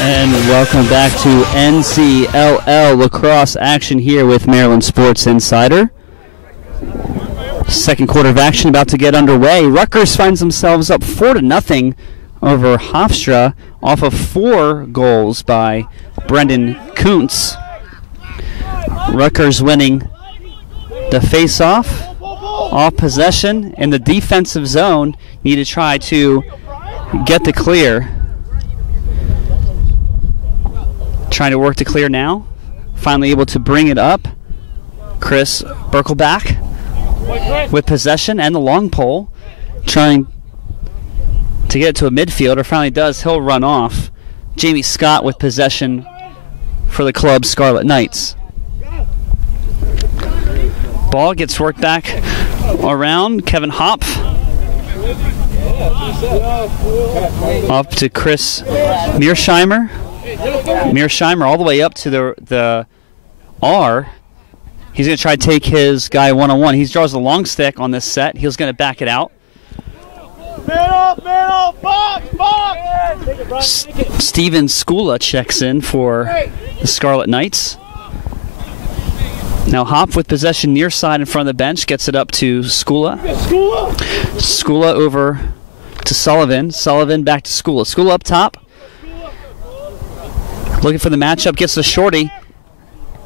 And welcome back to NCLL lacrosse action here with Maryland Sports Insider. Second quarter of action about to get underway. Rutgers finds themselves up 4-0 over Hofstra off of 4 goals by Brendan Kuntz. Rutgers winning the face-off, off possession in the defensive zone. Need to try to get the clear. Trying to work to clear now. Finally able to bring it up. Chris Birkelbach with possession and the long pole. Trying to get it to a midfielder. Finally does. He'll run off. Jamie Scott with possession for the club Scarlet Knights. Ball gets worked back around. Kevin Hopf. Up to Chris Mearsheimer. Mearsheimer all the way up to the R. He's going to try to take his guy one-on-one. He draws the long stick on this set. He's going to back it out. Man up, box! Steven Skula checks in for the Scarlet Knights. Now Hop with possession near side in front of the bench. Gets it up to Skula. Skula over to Sullivan. Sullivan back to Skula. Skula up top. Looking for the matchup, gets the shorty.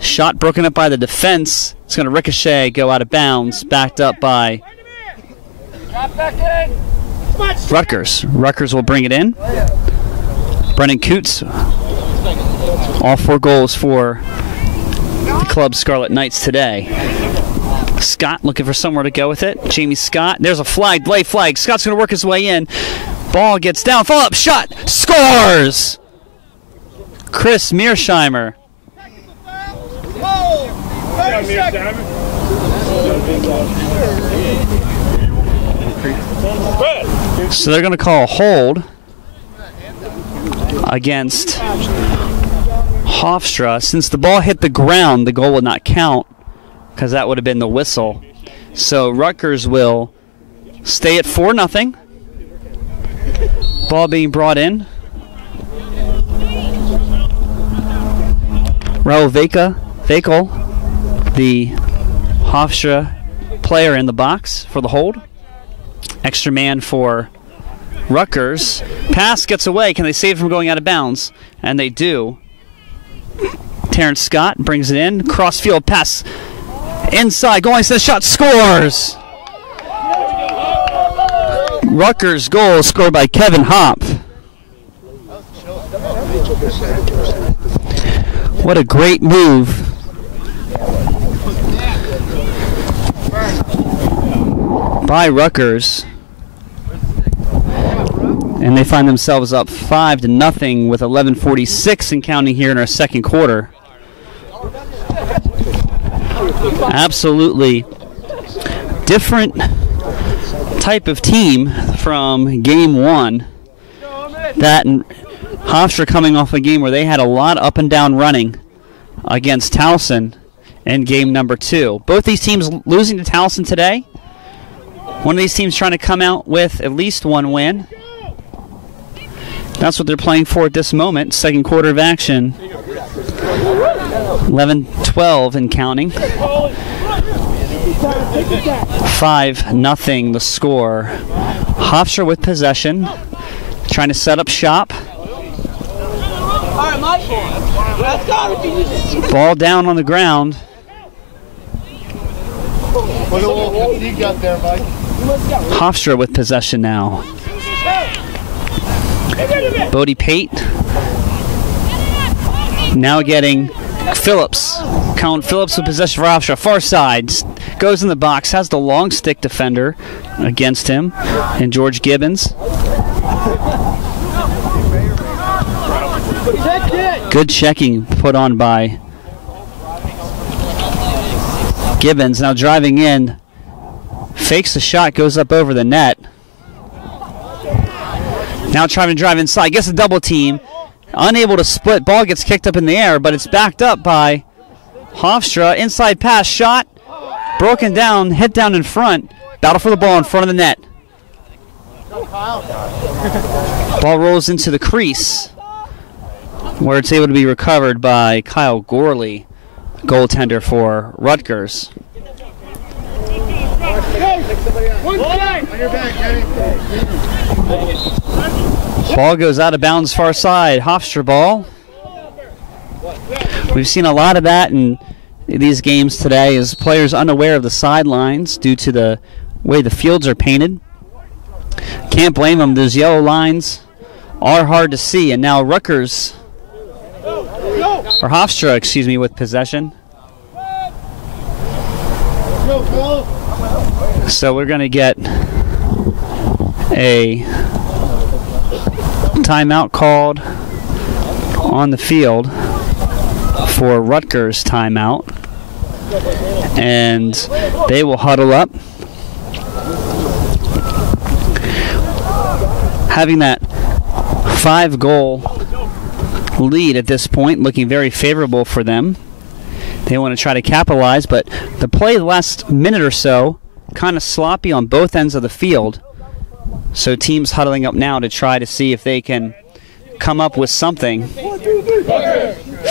Shot broken up by the defense. It's going to ricochet, go out of bounds. Backed up by Rutgers. Rutgers will bring it in. Brendan Kuntz. All 4 goals for the club Scarlet Knights today. Scott looking for somewhere to go with it. Jamie Scott. There's a flag, lay flag. Scott's going to work his way in. Ball gets down, follow up, shot, scores! Chris Mearsheimer. So they're going to call a hold against Hofstra. Since the ball hit the ground, the goal would not count because that would have been the whistle. So Rutgers will stay at 4-0. Ball being brought in. Raul Vakel, the Hofstra player in the box for the hold. Extra man for Rutgers. Pass gets away. Can they save it from going out of bounds? And they do. Terrence Scott brings it in. Crossfield pass inside. Going to the shot. Scores! Rutgers goal scored by Kevin Hop. What a great move by Rutgers. And they find themselves up 5-0 with 11:46 and counting here in our second quarter. Absolutely different type of team from game 1. That and Hofstra coming off a game where they had a lot up and down running against Towson in game number 2. Both these teams losing to Towson today. One of these teams trying to come out with at least 1 win. That's what they're playing for at this moment. Second quarter of action. 11-12 and counting. 5-0 the score. Hofstra with possession. Trying to set up shop. Ball down on the ground. Hofstra with possession now. Bodie Pate. Now getting Phillips. Colin Phillips with possession for Hofstra. Far side. Goes in the box. Has the long stick defender against him. And George Gibbons. Good checking put on by Gibbons. Now driving in. Fakes the shot. Goes up over the net. Now trying to drive inside. Gets a double team. Unable to split. Ball gets kicked up in the air, but it's backed up by Hofstra. Inside pass. Shot. Broken down. Hit down in front. Battle for the ball in front of the net. Ball rolls into the crease. where it's able to be recovered by Kyle Gorley, goaltender for Rutgers. Ball goes out of bounds far side. Hofstra ball. We've seen a lot of that in these games today as players unaware of the sidelines due to the way the fields are painted. Can't blame them. Those yellow lines are hard to see. And now Rutgers, or Hofstra, excuse me, with possession. So we're going to get a timeout called on the field for Rutgers timeout. And they will huddle up. Having that 5-goal lead at this point, looking very favorable for them. They want to try to capitalize, but the play the last minute or so kind of sloppy on both ends of the field. So teams huddling up now to try to see if they can come up with something,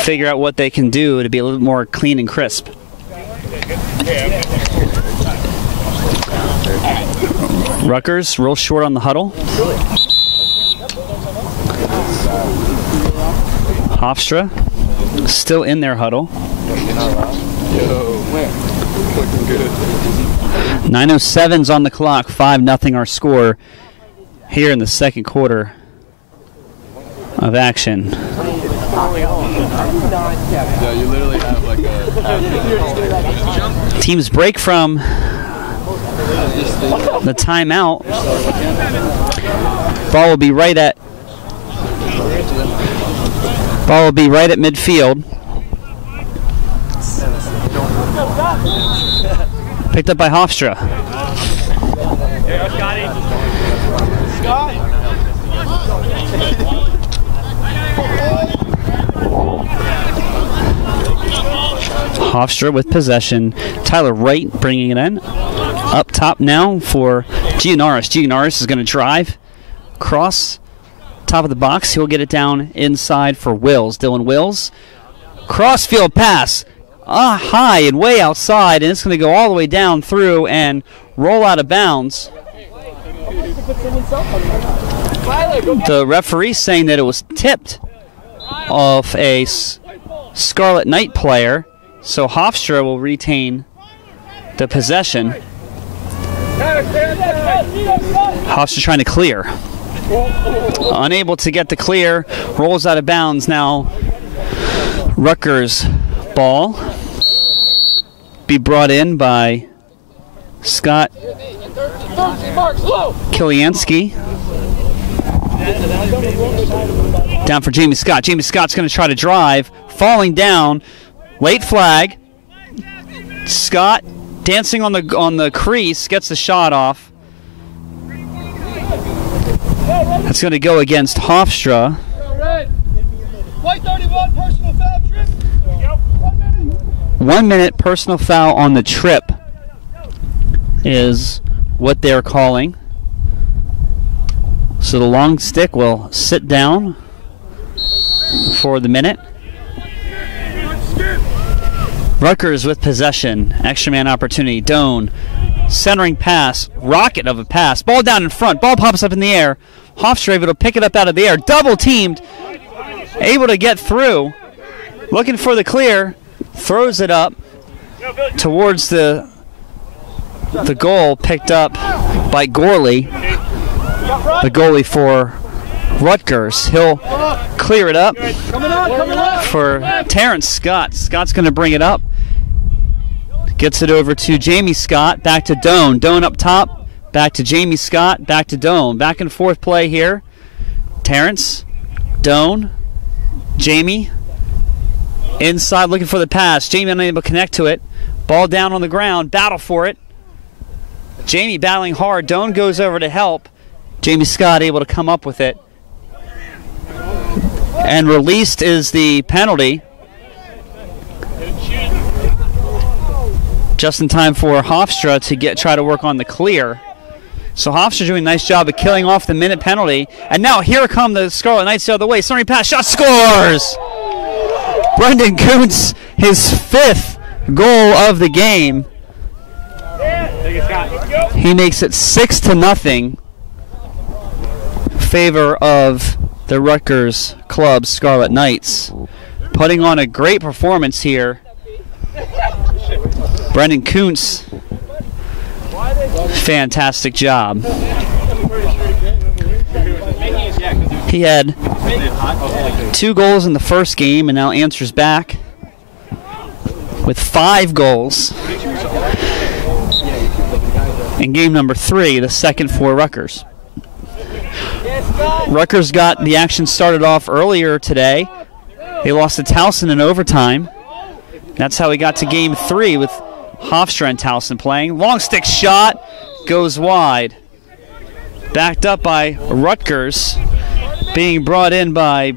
figure out what they can do to be a little more clean and crisp. Rutgers real short on the huddle. Hofstra still in their huddle. 9:07's on the clock. 5-0 our score here in the second quarter of action. Yeah, you literally have like a... Teams break from the timeout. Ball will be right at midfield. Picked up by Hofstra. Hofstra with possession. Tyler Wright bringing it in. Up top now for Gianaris. Gianaris is going to drive across top of the box. He'll get it down inside for Wills. Dylan Wills. Crossfield pass. High and way outside, and it's going to go all the way down through and roll out of bounds. The referee saying that it was tipped off a Scarlet Knight player, so Hofstra will retain the possession. Hofstra trying to clear. Unable to get the clear, rolls out of bounds now. Rutgers ball be brought in by Scott Kiliansky. Down for Jamie Scott. Jamie Scott's going to try to drive. Falling down. Late flag. Scott dancing on the crease. Gets the shot off. That's going to go against Hofstra. White 31, personal foul trip. 1 minute personal foul on the trip is what they're calling. So the long stick will sit down for the minute. Rutgers with possession. Extra man opportunity. Doan. Centering pass. Rocket of a pass. Ball down in front. Ball pops up in the air. Hofstra able to pick it up out of the air. Double teamed. Able to get through. Looking for the clear. Throws it up towards the goal, picked up by Gorley, the goalie for Rutgers. He'll clear it up for Terrence Scott. Scott's going to bring it up. Gets it over to Jamie Scott, back to Doan. Doan up top, back to Jamie Scott, back to Doan. Back and forth play here. Terrence, Doan, Jamie. Inside looking for the pass. Jamie unable to connect to it. Ball down on the ground. Battle for it. Jamie battling hard. Doan goes over to help. Jamie Scott able to come up with it. And released is the penalty. Just in time for Hofstra to try to work on the clear. So Hofstra doing a nice job of killing off the minute penalty. And now here come the Scarlet Knights the other way. Centering pass, shot, scores! Brendan Kuntz, his 5th goal of the game. He makes it 6-0 in favor of the Rutgers club Scarlet Knights. Putting on a great performance here. Brendan Kuntz, fantastic job. He had 2 goals in the first game and now answers back with 5 goals in game number 3, the second for Rutgers. Rutgers got the action started off earlier today. They lost to Towson in overtime. That's how we got to game 3 with Hofstra and Towson playing. Long stick shot goes wide. Backed up by Rutgers. Being brought in by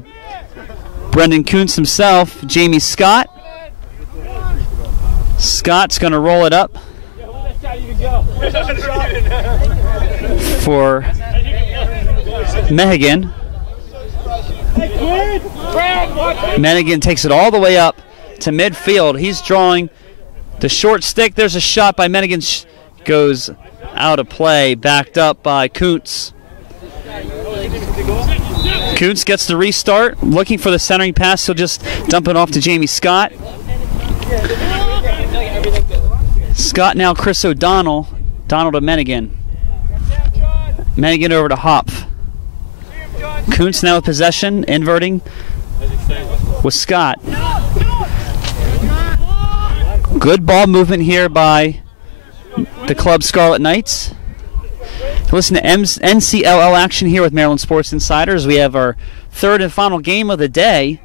Brendan Kuntz himself, Jamie Scott. Scott's going to roll it up for Mehigan. Mehigan takes it all the way up to midfield. He's drawing the short stick. There's a shot by Mehigan. Goes out of play, backed up by Kuntz. Kuntz gets the restart, looking for the centering pass. He'll just dump it off to Jamie Scott. Scott now Chris O'Donnell. Donald to Mehigan. Mehigan over to Hopf. Kuntz now with possession, inverting with Scott. Good ball movement here by the club Scarlet Knights. Listen to NCLL action here with Maryland Sports Insiders. We have our 3rd and final game of the day.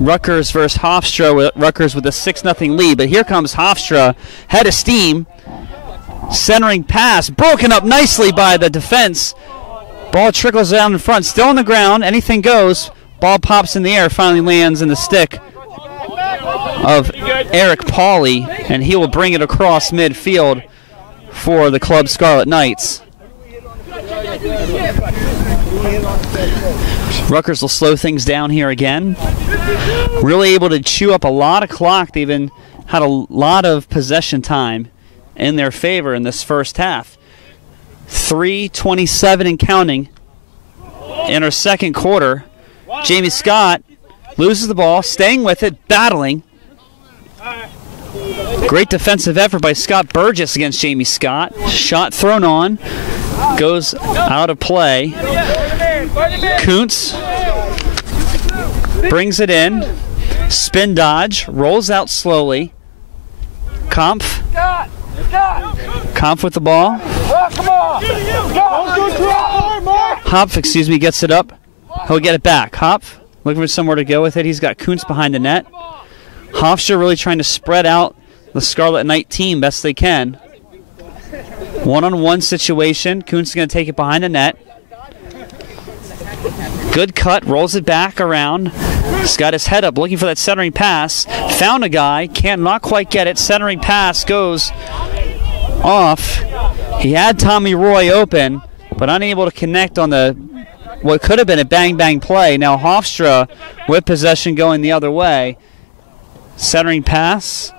Rutgers versus Hofstra. Rutgers with a 6-0 lead. But here comes Hofstra, head of steam. Centering pass, broken up nicely by the defense. Ball trickles down in front, still on the ground. Anything goes. Ball pops in the air, finally lands in the stick of Eric Pauly, and he will bring it across midfield for the club Scarlet Knights. Rutgers will slow things down here again. Really able to chew up a lot of clock. They've had a lot of possession time in their favor in this first half. 3:27 and counting in our second quarter. Jamie Scott loses the ball, staying with it, battling. Great defensive effort by Scott Burgess against Jamie Scott. Shot thrown on, goes out of play. Kuntz brings it in, spin dodge, rolls out slowly. Kampf with the ball. Hopf, gets it up. He'll get it back. Hopf looking for somewhere to go with it. He's got Kuntz behind the net. Hofstra really trying to spread out the Scarlet Knight team best they can. One-on-one situation. Kuntz is going to take it behind the net. Good cut, rolls it back around. He's got his head up looking for that centering pass. Found a guy, not quite get it. Centering pass goes off. He had Tommy Roy open, but unable to connect on what could have been a bang-bang play. Now Hofstra with possession going the other way. Centering pass.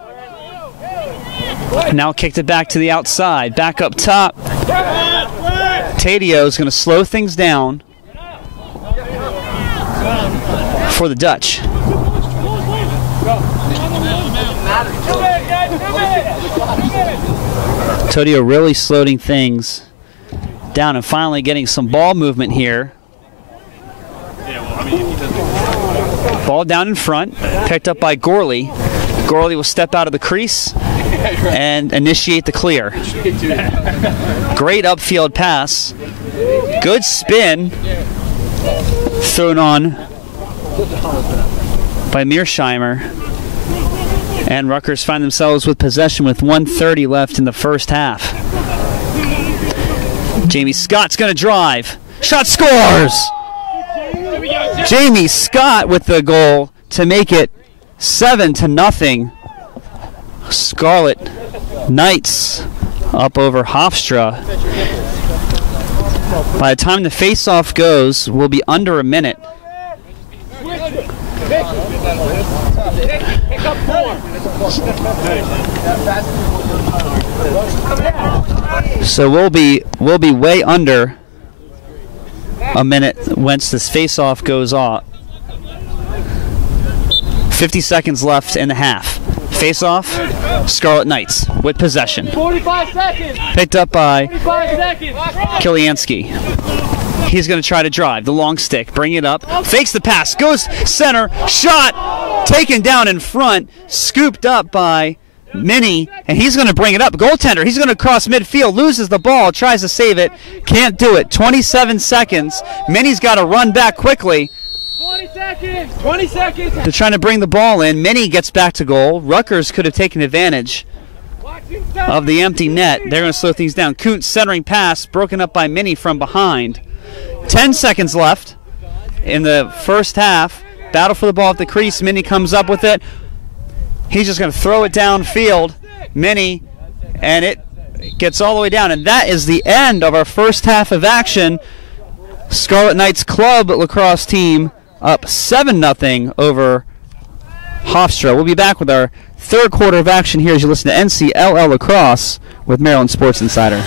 Now kicked it back to the outside. Back up top. Taddeo is going to slow things down for the Dutch. Taddeo really slowing things down and finally getting some ball movement here. Ball down in front, picked up by Gorley. Gorley will step out of the crease and initiate the clear. Great upfield pass. Good spin. Thrown on by Mearsheimer. And Rutgers find themselves with possession with 1:30 left in the first half. Jamie Scott's going to drive. Shot, scores! Jamie Scott with the goal to make it 7-0. Scarlet Knights up over Hofstra. By the time the face-off goes, we'll be under a minute. So we'll be way under a minute once this face-off goes off. 50 seconds left in the half. Face-off, Scarlet Knights with possession. 45 seconds. Picked up by 45 seconds. Kiliansky. He's going to try to drive the long stick, bring it up, fakes the pass, goes center, shot, taken down in front, scooped up by Minnie, and he's going to bring it up. Goaltender, he's going to cross midfield, loses the ball, tries to save it, can't do it. 27 seconds. Minnie's got to run back quickly. 20 seconds. 20 seconds. They're trying to bring the ball in. Minnie gets back to goal. Rutgers could have taken advantage of the empty net. They're going to slow things down. Kuntz centering pass, broken up by Minnie from behind. 10 seconds left in the first half. Battle for the ball at the crease. Minnie comes up with it. He's just going to throw it downfield. Minnie, and it gets all the way down. And that is the end of our first half of action. Scarlet Knights club lacrosse team up 7-0 over Hofstra. We'll be back with our third quarter of action here as you listen to NCLL Lacrosse with Maryland Sports Insider.